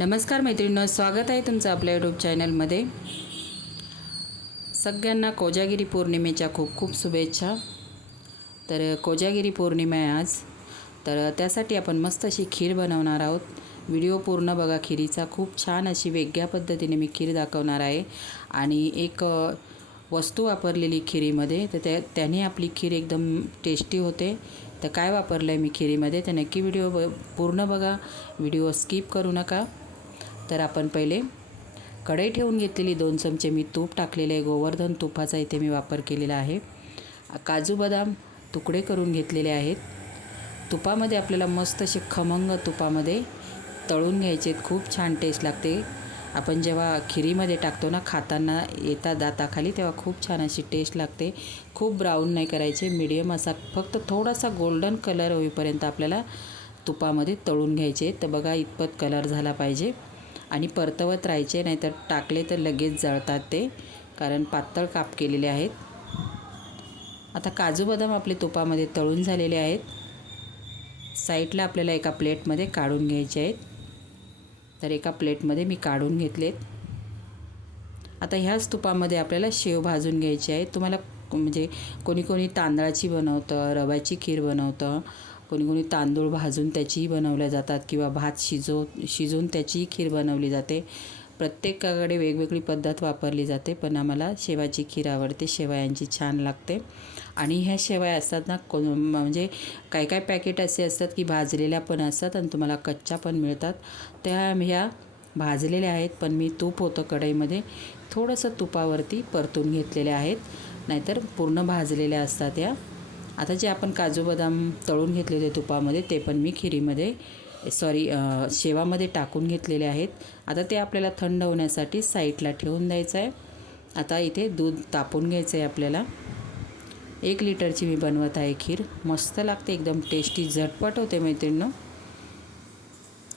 नमस्कार मैत्रिणींनो स्वागत आहे तुमचं आपल्या यूट्यूब चॅनलमध्ये सगळ्यांना कोजागिरी पौर्णिमेच्या खूप खूप शुभेच्छा. तर कोजागिरी पौर्णिमा आहे आज. तर त्यासाठी आपण मस्त अशी खीर बनवणार आहोत. व्हिडिओ पूर्ण बघा खिरीचा. खूप छान अशी वेगळ्या पद्धतीने मी खीर दाखवणार आहे. आणि एक वस्तू वापरलेली खिरीमध्ये तर त्या त्याने आपली खीर एकदम टेस्टी होते. तर काय वापरलं आहे मी खिरीमध्ये तर नक्की व्हिडिओ ब पूर्ण बघा. व्हिडिओ स्किप करू नका. तर आपण पहिले कढई ठेवून घेतलेली दोन चमचे मी तूप टाकलेले आहे. गोवर्धन तुपाचा इथे मी वापर केलेला आहे. काजू बदाम तुकडे करून घेतलेले आहेत. तुपामध्ये आपल्याला मस्त असे खमंग तुपामध्ये तळून घ्यायचे. खूप छान टेस्ट लागते. आपण जेव्हा खिरीमध्ये टाकतो ना खाताना येता दाताखाली तेव्हा खूप छान अशी टेस्ट लागते. खूप ब्राऊन नाही करायचे. मिडियम असा फक्त थोडासा गोल्डन कलर होईपर्यंत आपल्याला तुपामध्ये तळून घ्यायचे. तर बघा इतपत कलर झाला पाहिजे. आणि परतवत राहायचे नाहीतर टाकले तर लगेच जळतात ते कारण पातळ काप केलेले आहेत. आता काजू बदाम आपले तुपामध्ये तळून झालेले आहेत. साईडला आपल्याला एका प्लेटमध्ये काढून घ्यायचे आहेत. तर एका प्लेटमध्ये मी काढून घेतलेत. आता ह्याच तुपामध्ये आपल्याला शेव भाजून घ्यायची आहे तुम्हाला म्हणजे कोणी कोणी तांदळाची बनवतं रव्याची खीर बनवतं कोणी कोणी तांदूळ भाजून त्याचीही बनवल्या जातात किंवा भात शिजव शिजवून त्याचीही खीर बनवली जाते. प्रत्येकाकडे वेगवेगळी पद्धत वापरली जाते पण आम्हाला शेवाची खीर आवडते शेवयांची छान लागते. आणि ह्या शेवया असतात ना को म्हणजे काय काय पॅकेट असे असतात की भाजलेल्या पण असतात आणि तुम्हाला कच्च्या पण मिळतात. त्या ह्या भाजलेल्या आहेत पण मी तूप होतं कढईमध्ये. थोडंसं तुपावरती परतून घेतलेल्या आहेत नाहीतर पूर्ण भाजलेल्या असतात या. आता जे आपण काजू बदाम तळून घेतलेले तुपामध्ये ते पण मी खिरीमध्ये सॉरी शेवामध्ये टाकून घेतलेले आहेत. आता ते आपल्याला थंड होण्यासाठी साईडला ठेवून द्यायचं आहे आता इथे दूध तापून घ्यायचं आहे आपल्याला. एक लिटरची मी बनवत आहे खीर. मस्त लागते एकदम टेस्टी झटपट होते मैत्रिणीनं.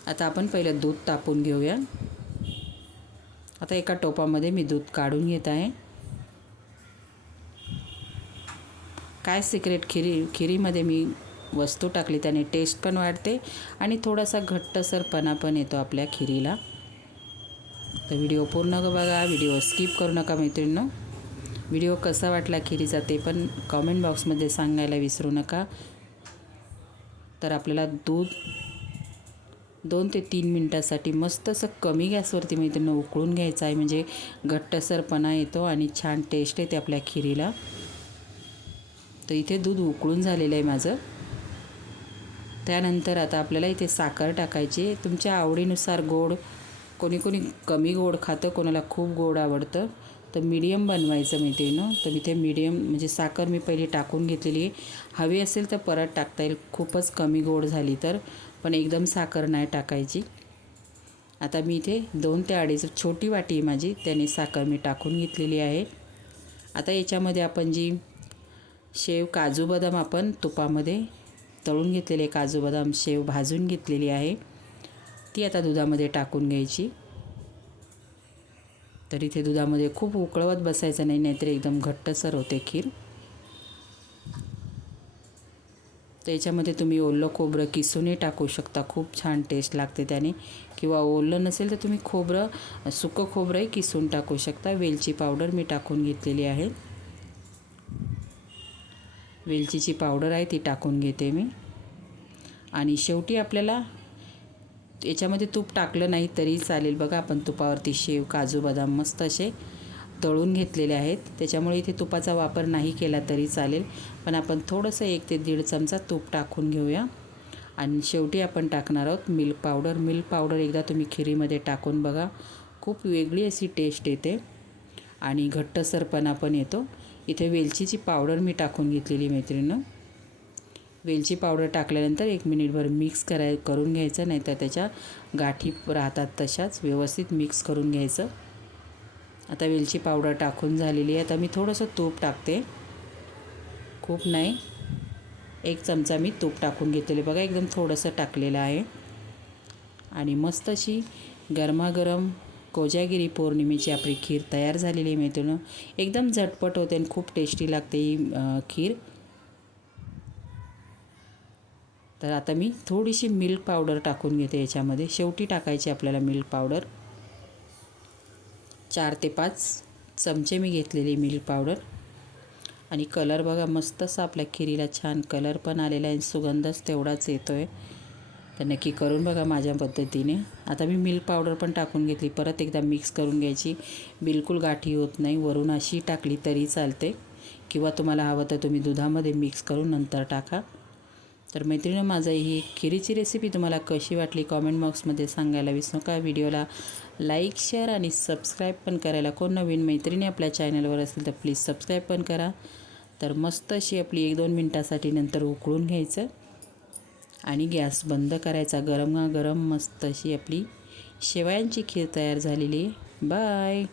आता आपण पहिलं दूध तापून घेऊया. आता एका टोपामध्ये मी दूध काढून घेत आहे. काय सिक्रेट खिरी खिरीमध्ये मी वस्तू टाकली त्याने टेस्ट पण वाढते आणि थोडासा घट्टसरपणा पण येतो आपल्या खिरीला. तर व्हिडिओ पूर्ण बघा व्हिडिओ स्किप करू नका मैत्रिणींनो. व्हिडिओ कसा वाटला खिरीचा ते पण कॉमेंट बॉक्समध्ये सांगायला विसरू नका. तर आपल्याला दूध दोन ते तीन मिनटासाठी मस्त असं कमी गॅसवरती मैत्रिणी उकळून घ्यायचं आहे. म्हणजे घट्टसरपणा येतो आणि छान टेस्ट येते आपल्या खिरीला. तर इथे दूध उकळून झालेलं आहे माझं. त्यानंतर आता आपल्याला इथे साखर टाकायची तुमच्या आवडीनुसार गोड कोणी कोणी कमी गोड खातं कोणाला खूप गोड आवडतं. तर मीडियम बनवायचं मैत्रिणं तर इथे मीडियम म्हणजे साखर मी पहिली टाकून घेतलेली आहे. हवी असेल तर परत टाकता येईल. खूपच कमी गोड झाली तर पण एकदम साखर नाही टाकायची. आता मी इथे दोन ते अडीच छोटी वाटी आहे माझी त्याने साखर मी टाकून घेतलेली आहे. आता याच्यामध्ये आपण जी शेव काजू बदाम आपण तुपामध्ये तळून घेतलेले काजू बदाम शेव भाजून घेतलेली आहे. ती आता दुधामध्ये टाकून घ्यायची. तर इथे दुधामध्ये खूप उकळवत बसायचं नाही नाहीतर एकदम घट्टसर होते खीर. तर याच्यामध्ये तुम्ही ओलं खोबरं किसूनही टाकू शकता. खूप छान टेस्ट लागते त्याने. किंवा ओलं नसेल तर तुम्ही खोबरं सुकं खोबरंही किसून टाकू शकता. वेलची पावडर मी टाकून घेतलेली आहे. वेलचीची पावडर आहे ती टाकून घेते मी. आणि शेवटी आपल्याला याच्यामध्ये तूप टाकलं नाही तरी चालेल. बघा आपण तुपावरती शेव काजू बदाम मस्त असे तळून घेतलेले आहेत. त्याच्यामुळे इथे तुपाचा वापर नाही केला तरी चालेल. पण आपण थोडंसं एक ते दीड चमचा तूप टाकून घेऊया. आणि शेवटी आपण टाकणार आहोत मिल्क पावडर. मिल्क पावडर एकदा तुम्ही खिरीमध्ये टाकून बघा. खूप वेगळी अशी टेस्ट येते. आणि घट्टसरपणा पण येतो. इथे वेलचीची पावडर मी टाकून घेतलेली मैत्रिणं वेलची पावडर टाकल्यानंतर एक मिनिटभर मिक्स कराय करून घ्यायचं नाहीतर त्याच्या गाठी राहतात तशाच व्यवस्थित मिक्स करून घ्यायचं. आता वेलची पावडर टाकून झालेली आहे. आता मी थोडंसं तूप टाकते. खूप नाही. एक चमचा मी तूप टाकून घेतलेले बघा एकदम थोडंसं टाकलेलं आहे. आणि मस्त अशी गरमागरम कोजागिरी पौर्णिमेची आपली खीर तयार झालेली आहे एकदम झटपट होते आणि खूप टेस्टी लागते ही खीर. तर आता मी थोडीशी मिल्क पावडर टाकून घेते याच्यामध्ये. शेवटी टाकायची आपल्याला मिल्क पावडर चार ते पाच चमचे मी घेतलेली मिल्क पावडर आणि कलर बघा मस्तच आपल्या खिरीला छान कलर पण आलेला आहे सुगंधच तेवढाच येतो आहे तर नक्की करून बघा माझ्या पद्धतीने. आता मी मिल्क पावडर पण टाकून घेतली. परत एकदा मिक्स करून घ्यायची. बिलकुल गाठी होत नाही. वरून अशी टाकली तरी चालते. किंवा तुम्हाला हवं तर तुम्ही दुधामध्ये मिक्स करून नंतर टाका. तर मैत्रिणी माझं ही खिरीची रेसिपी तुम्हाला कशी वाटली कॉमेंट बॉक्समध्ये सांगायला विसरू नका. व्हिडिओला लाईक शेअर आणि सबस्क्राईब पण करायला कोण नवीन मैत्रिणी आपल्या चॅनलवर असेल तर प्लीज सबस्क्राईब पण करा. तर मस्त अशी आपली एक दोन मिनटासाठी नंतर उकळून घ्यायचं. आणि गॅस बंद करायचा. गरम गरम मस्त अशी आपली शेवयांची खीर तयार झालेली आहे. बाय.